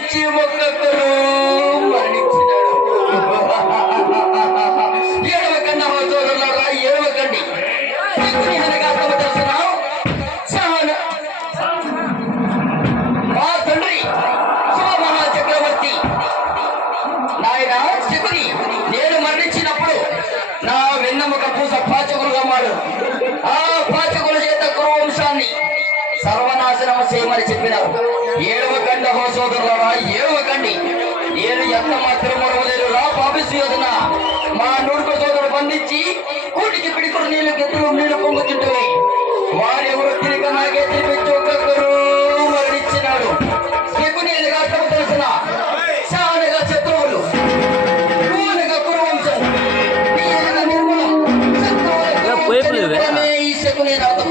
మరణించి ఒక్కొక్కరు మరణించినాడు. ఏడవకండి సోదరులారా, ఏడవకండి. శకుని అనగా అర్థం తెలుసునా? సహన మా తండ్రి శివమహా చక్రవర్తి నాయన శకుని నేను మరణించినప్పుడు నా వెన్నెముక పూస పాచకులుగా మాడు. ఆ పాచకుల చేత కురువంశాన్ని సర్వనాశనం చేయమని చెప్పినారు. ఏడవకండి సోదరులారా, ఏడవకండి. నేను ఎంత మాత్రం మరవలేదు. రా పాపిస్తున్న మా నూరుకు సోదరుడు బంధించి కూటికి పిడికుడు నీళ్లు పొంగుతుంటే వారెవరు తిరిగి నాకే తినిపించి ఒక్కొక్కరు మరణించినాడు. శకుని అర్థం తెలిసిన శానగా శత్రువులు, పూనగా కురువంశం, నిర్మూలం శత్రువుల ఈ శకుని అర్థం.